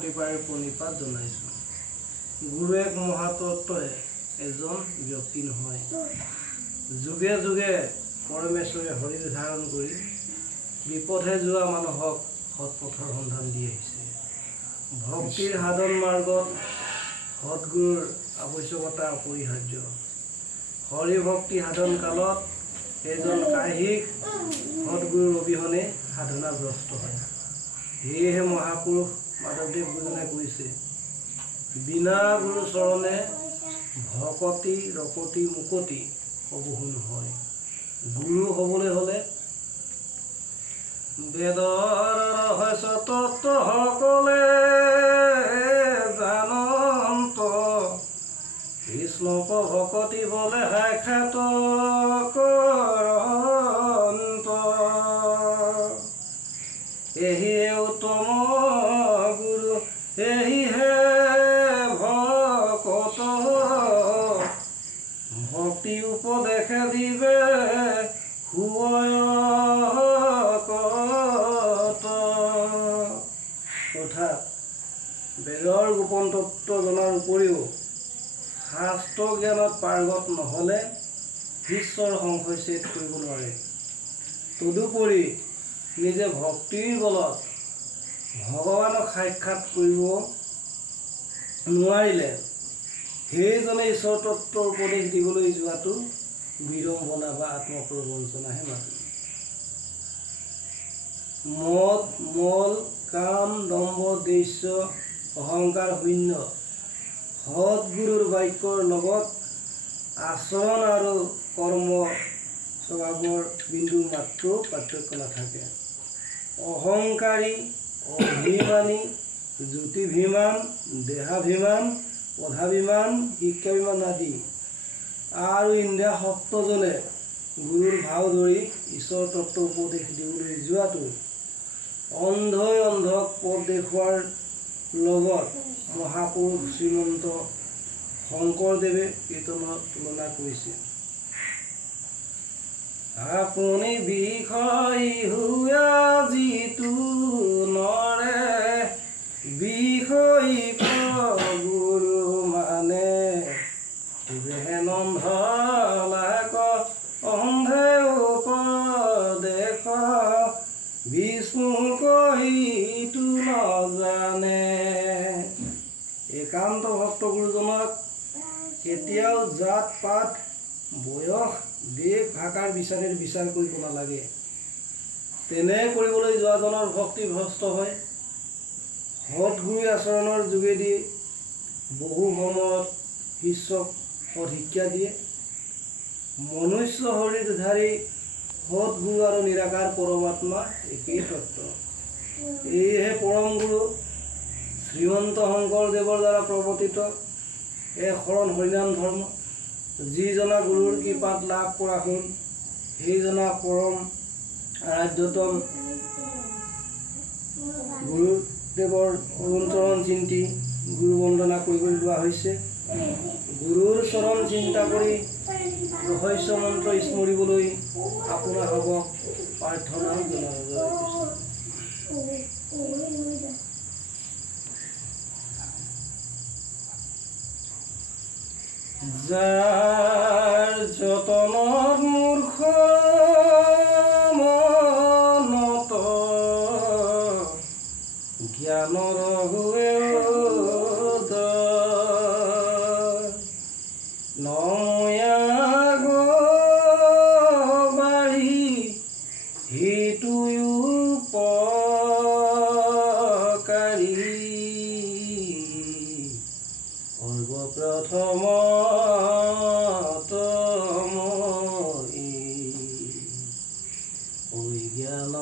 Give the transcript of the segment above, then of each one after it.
প্ৰতিপাৰে প্ৰণিপাত জনাইছোঁ। গুৰু এক মহাতত্বই এজন ব্যক্তি নহয়, যুগে যুগে পৰমেশ্বৰে শৰীৰ ধাৰণ কৰি বিপথে যোৱা মানুহক সৎপথৰ সন্ধান দি আহিছে। ভক্তিৰ সাধন মাৰ্গত সৎগুৰুৰ আৱশ্যকতা অপৰিহাৰ্য। হৰি ভক্তি সাধন কালত এজন কাহিক সৎগুৰুৰ অবিহনে সাধনাগ্ৰস্ত হয়। সেয়েহে মহাপুৰুষ মাধৱদেৱ গুৰুজনাই কৈছে, বিনা গুৰু চৰণে ভকতি ৰকতি মুকতি কবহু নহয়। গুৰু হ'বলৈ হ'লে বেদৰ ৰহস্য তত্ত্ব সকলে জানন্ত, কৃষ্ণক ভকতি বলে সাক্ষাৎ কৰন্ত। এহিয়ে উত্তম গুৰু এহিহে ভকত, ভক্তি উপদেশে দিবে সুৱয়কত। অৰ্থাৎ বেদৰ গোপন তত্ত্ব জনাৰ উপৰিও শাস্ত্ৰ জ্ঞানত পাৰ্গত নহ'লে ঈশ্বৰ সংশয় কৰিব নোৱাৰে। তদুপৰি নিজে ভক্তিৰ বলত ভগৱানক সাক্ষাৎ কৰিব নোৱাৰিলে সেইজনে ঈশ্বৰ তত্ত্বৰ উপদেশ দিবলৈ যোৱাটো বিড়ম্বনা বা আত্মপ্ৰবঞ্চনাহে মাত্ৰ। মদ মল কাম দম্ভ দেশ্য অহংকাৰ শূন্য সৎগুৰুৰ বাক্যৰ লগত আচৰণ আৰু কৰ্ম স্বভাৱৰ বিন্দু মাত্ৰ পাৰ্থক্য নাথাকে। অহংকাৰী, অভিমানী, জ্যোতিভিমান, দেহাভিমান, পদাভিমান, শিক্ষাভিমান আদি আৰু ইন্দ্ৰিয়াসক্তজনে গুৰুৰ ভাও ধৰি ঈশ্বৰ তত্ত্ব উপদেশ দিবলৈ যোৱাটো অন্ধই অন্ধক পথ দেখুওৱাৰ লগত মহাপুৰুষ শ্ৰীমন্ত শংকৰদেৱে কীৰ্তনত তুলনা কৰিছে। আপুনি বিষয় হোৱা যিটো নৰে, বিষয় গুৰু মানে যেন অন্ধ লাক অন্ধে উপদেশ, বিষ্ণু কহিটো নজানে। একান্ত ভক্ত গুৰুজনক কেতিয়াও জাত পাত বয়স দেশ ভাষাৰ বিচাৰেৰে বিচাৰ কৰিব নালাগে। তেনে কৰিবলৈ যোৱাজনৰ ভক্তি ভ্ৰষ্ট হয়। সৎগুৰুৰ আচৰণৰ যোগেদি বহু সময়ত শিষ্যক সৎ শিক্ষা দিয়ে। মনুষ্য শৰীৰধাৰী সৎগুৰু আৰু নিৰাকাৰ পৰমাত্মা একেই তত্ত্ব। এয়েহে পৰম গুৰু শ্ৰীমন্ত শংকৰদেৱৰ দ্বাৰা প্ৰৱৰ্তিত এক শৰণ হৰিনাম ধৰ্ম, যিজনা গুৰুৰ কৃপাত লাভ কৰা হ'ল সেইজনা পৰম আৰাধ্যতম গুৰুদেৱৰ অৰুণ চৰণ চিন্তি গুৰু বন্দনা কৰিবলৈ লোৱা হৈছে। গুৰুৰ চৰণ চিন্তা কৰি ৰহস্য মন্ত্ৰ স্মৰিবলৈ আপোনাসৱক প্ৰাৰ্থনা জনালোঁ। যাৰ যতনত মূৰ্খ মনত জ্ঞানৰ হুৱে নময়া বাঢ়ি সেইটো উপকাৰী সৰ্বপ্ৰথম জ্ঞান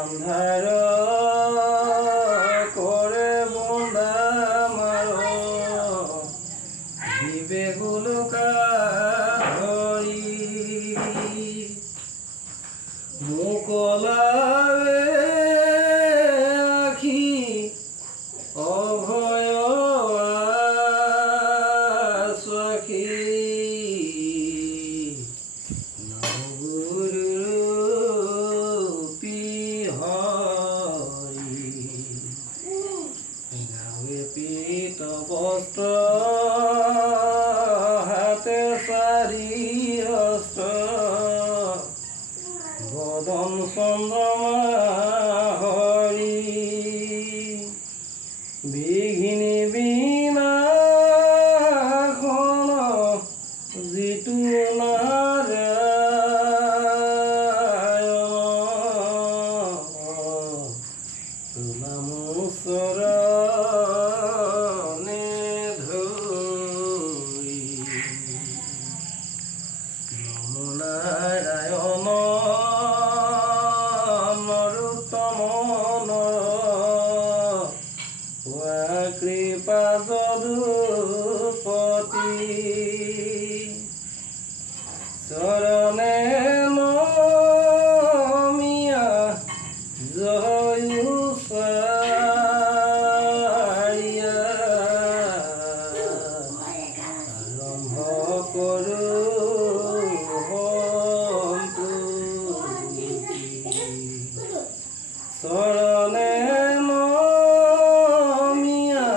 আন্ধাৰ কৰে বন্দা মাৰ বিবেক লোকা ধৰি মুকলাৱে আখি অভয় আশ্ৰয় বস্ত্ৰ হাতে চাৰি হস্ত্ৰ বদন চন্দ্ৰমা হৰি বিঘিনি বিনাশন যিটো নাৰায়ণ নাম চৰণে ধৰি নম নাৰায়ণ নৰোত্তম নৰ কৃপা যদুপতি চৰণে নমিয়া জয়ু চাৰিয়া আৰম্ভ কৰোঁ চৰণে নমিয়া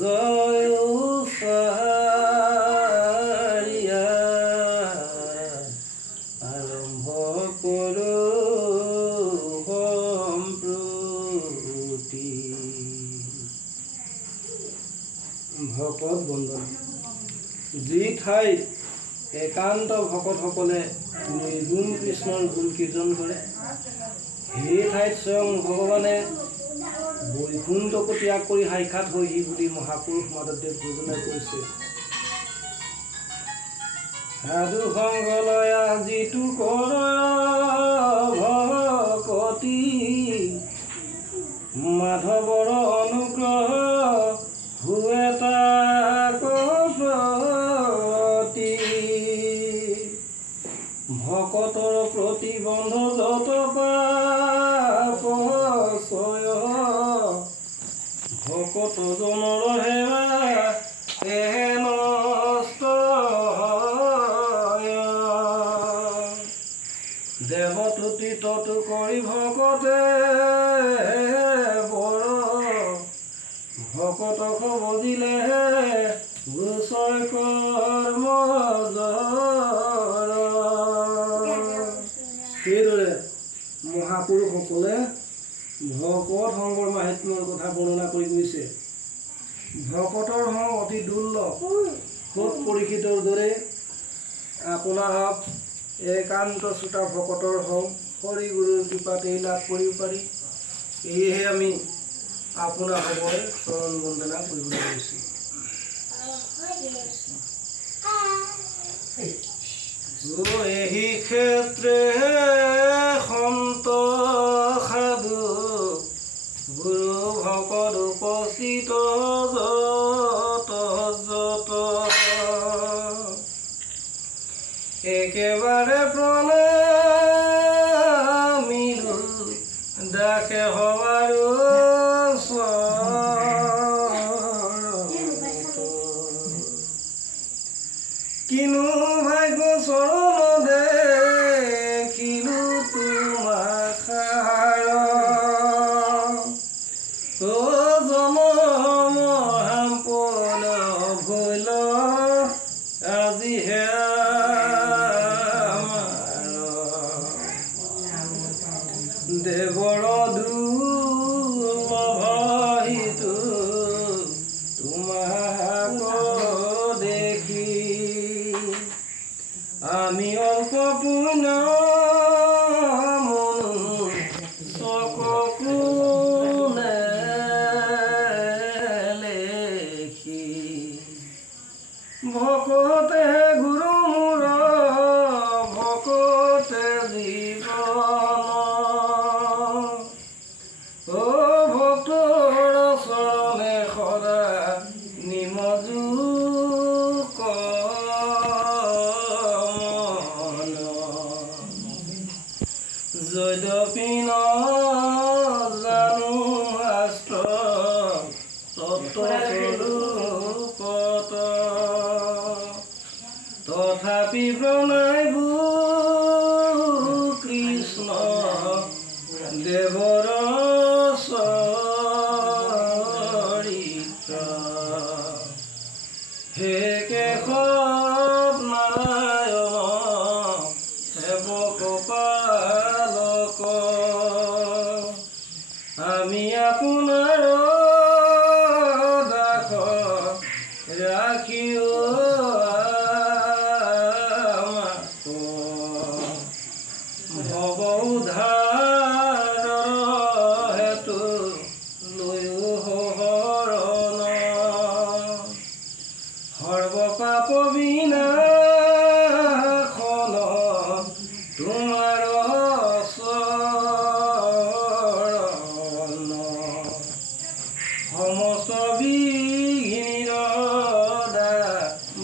জয়ু চাৰিয়া আৰম্ভ কৰোঁ সম্প্ৰতি ভকত বন্দন যি ঠাইত একান্ত ভকতসকলে নিৰ্গুণ কৃষ্ণৰ গুণ কীৰ্তন কৰে সেই ঠাইত স্বয়ং ভগৱানে বৈকুণ্ঠকো ত্যাগ কৰি সাক্ষাৎ হৈহি বুলি মহাপুৰুষ মাধৱদেৱ ঘোষণা কৰিছে। সাধু সংগলয়া যিটো কৰ ভকতি মাধৱৰ অনুগ্ৰহ হুৱে তাক প্ৰতি ভকতৰ প্ৰতিবন্ধ যত পাপ ছয় ভকত জনৰ সেৱা এহে নষ্ট দেৱতুতি ততু কৰি ভকতে বৰ ভকতক বুজিলেহে গোচৰ কৰ্ম সেইদৰে মহাপুৰুষসকলে ভকত সংগৰ মাহাত্ম্যৰ কথা বৰ্ণনা কৰি গৈছে। ভকতৰ সং অতি দুৰ্লভ খুব পৰীক্ষিতৰ দৰে আপোনাক একান্ত চোতা ভকতৰ সং হৰি গুৰুৰ কৃপাতেই লাভ কৰিব পাৰি। এয়েহে আমি আপোনাৰ সবৰে চৰণ বন্দনা কৰিবলৈ লৈছোঁ। এই ক্ষেত্ৰে সন্ত সাধু গুৰু ভকত উপস্থিত যত যত একেবাৰে প্ৰণামিলো দাসে হবাৰো কিনো ভাগ্য চৰণ দেখিলো তোমাৰ সাৰ জনম সাম্পন ভৈল আজিহে দেৱৰ দুৰ্লভিত তোমাক দেখি আমি অল্প পুণ্য মনো চকু নেলেখি ভকতে গুৰু মোৰ ভকতে জীৱন ভক্তৰ চৰণে সদা নিমজু যদ্যপি ন জানো শাস্ত্ৰ তত্ত্বস্বৰূপত তথাপি প্ৰণাইবো কৃষ্ণ দেৱৰ চৰিত্ৰ আমি আপোনাৰ দাস ৰাখিও ভৱ উদ্ধাৰৰ হেতু লৈও শৰণ সৰ্ব পাপ বিনাশন তোমাৰ চৰণ সমস্ত বিঘ্নিৰ দ্বাৰা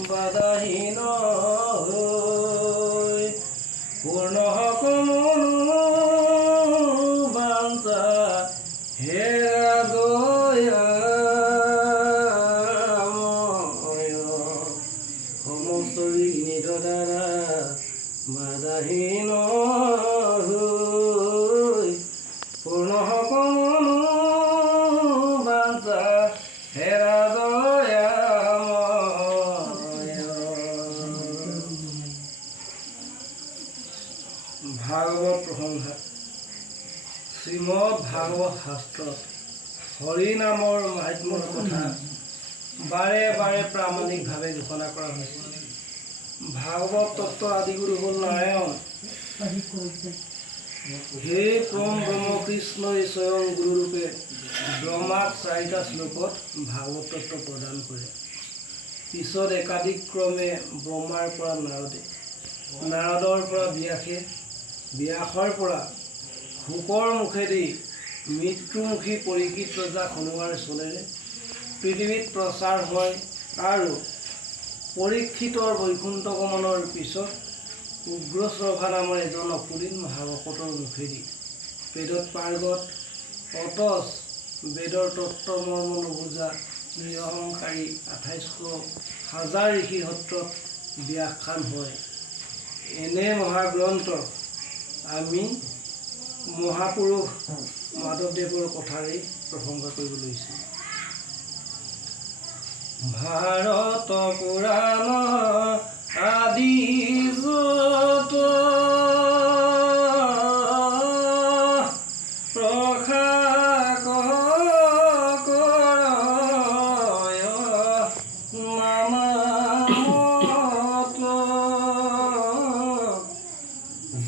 বাধাহীন হৈ পূৰ্ণ সকলো বাঞ্ছা হেৰা দয়াময় সমস্ত বিঘ্নিৰ দ্বাৰা বাধাহীন হৈ পূৰ্ণ সকলো বাঞ্ছা হেৰা দয়াময়। ভাগৱত প্ৰসংগা। শ্ৰীমদ ভাগৱত শাস্ত্ৰত হৰি নামৰ মাহাত্ম্যৰ কথা বাৰে বাৰে প্ৰামাণিকভাৱে ঘোষণা কৰা হৈছে। ভাগৱত তত্ত্বৰ আদিগুৰু হ'ল নাৰায়ণ। সেই পৰম ব্ৰহ্ম কৃষ্ণই স্বয়ং গুৰুৰূপে ব্ৰহ্মাক 4টা শ্লোকত ভাগৱত তত্ত্ব প্ৰদান কৰে। পিছত একাধিক ক্ৰমে ব্ৰহ্মাৰ পৰা নাৰদে, নাৰদৰ পৰা ব্যাসে, ব্যাসৰ পৰা শুকৰ মুখেদি মৃত্যুমুখী পৰীক্ষিত ৰজাক হনুমাৰ চলেৰে পৃথিৱীত প্ৰচাৰ হয় আৰু পৰীক্ষিতৰ বৈকুণ্ঠ গমনৰ পিছত উগ্ৰশ্ৰভা নামৰ এজন অকুলীন মহাভকতৰ মুখেদি বেদত পাৰ্গত অতচ বেদৰ তত্ত্বমৰ্ম নুবুজা নিৰহংকাৰী 28,000 ঋষিৰ সত্ৰত ব্যাখ্যান হয়। এনে মহাগ্ৰন্থ আমি মহাপুৰুষ মাধৱদেৱৰ কথাৰেই প্ৰসংগ কৰিব লৈছোঁ। ভাৰত পুৰাণ আদি যত প্ৰশাক কৰয় নামামত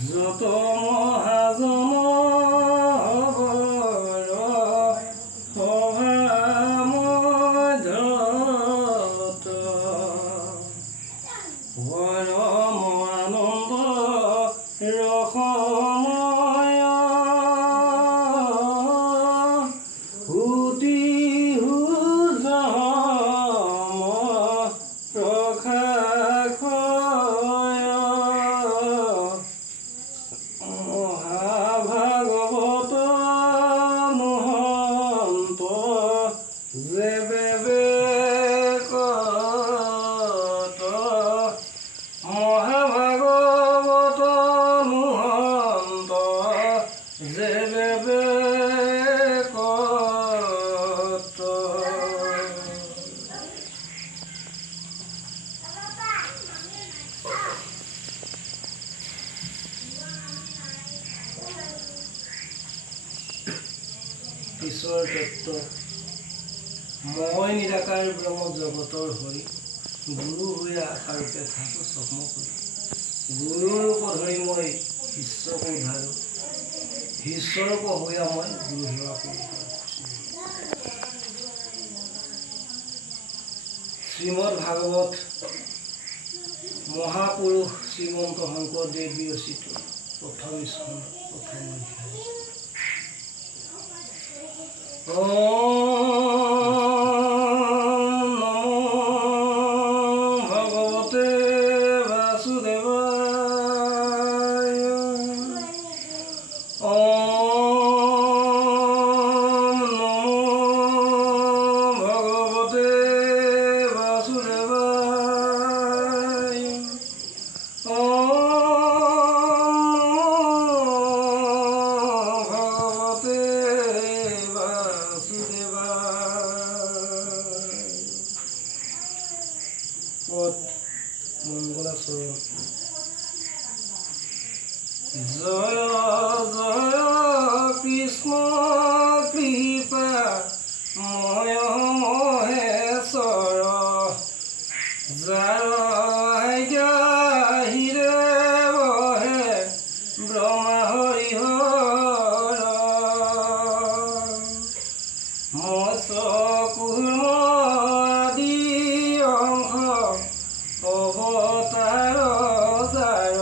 যত মহাজন ঈশ্বৰ তত্ত্ব মই নিৰাকাৰ ব্ৰহ্ম জগতৰ হৰি গুৰু হৈ আকাৰূপে থাকো চক্ম কৰি গুৰুৰ ৰূপ ধৰি মই বিশ্বক উদ্ধাৰো ঈশ্বৰক হৈয়া মই গুৰু সেৱা কৰোঁ। শ্ৰীমদ ভাগৱত মহাপুৰুষ শ্ৰীমন্ত শংকৰদেৱ বিৰচিত প্ৰথম স্কন্ধ প্ৰথম অধ্যায়। ॐ नमो भगवते वासुदेवाय। ॐ नमो भगवते वासुदेवाय। ॐ भगवते মঙ্গলাচরণ। জয় জয় কৃষ্ণ কৃষ্ণ মৎস্যকুৰ্মাদি অংশ অৱতাৰ জাৰ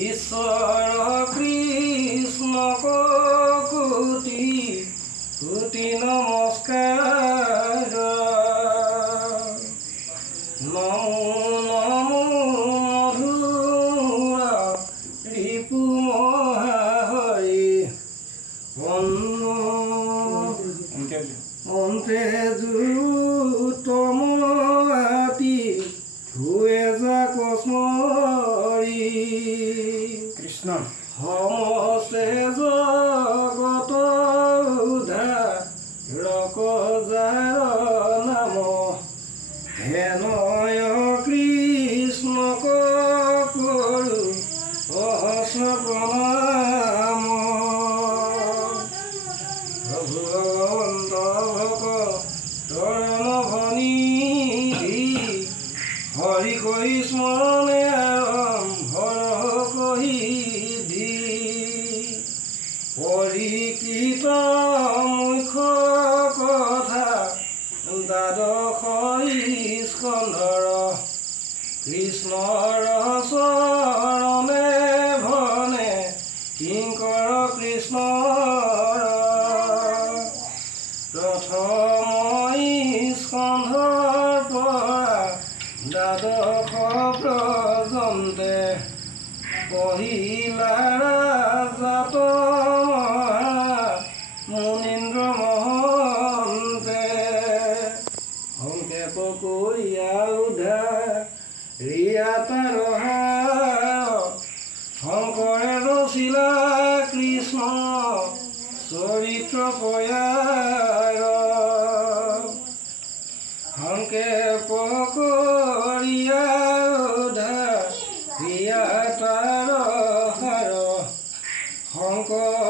ঈশ্বৰ কৃষ্ণক কোটি কোটি নমস্কাৰ নমো নমো মধুৰ ৰিপু মহাহৰি অন্তে জুতমতি ভুৱে জাকস্মৰি কৃষ্ণ সমস্তে জগত উদ্ধাৰক যাৰ নাম হেনয় কৃষ্ণক কৰো সহস্ৰ প্ৰণাম ভগৱন্ত ভকতৰ নভনিধি হৰি কহি স্মৰণে আৰম্ভৰ কহি দি পৰিকৃত মুখ্য কথা দ্বাদশ স্কন্ধৰ কৃষ্ণৰ চৰণে ভনে কিংকৰ কৃষ্ণৰ প্ৰথম স্কন্ধৰ পৰা দ্বাদশ পৰ্যন্তে পহিলা ৰাজাত মুনীন্দ্ৰ মহন্তে সংক্ষেপ কৰিয়া উদ্ধাৰ ৰিয়াতাৰ শংকৰে ৰচিলা কৃষ্ণ চৰিত্ৰ পয়াৰ সংক্ষেপ কৰিয়া উদ্ধাৰ ৰিয়াতাৰ শংকৰ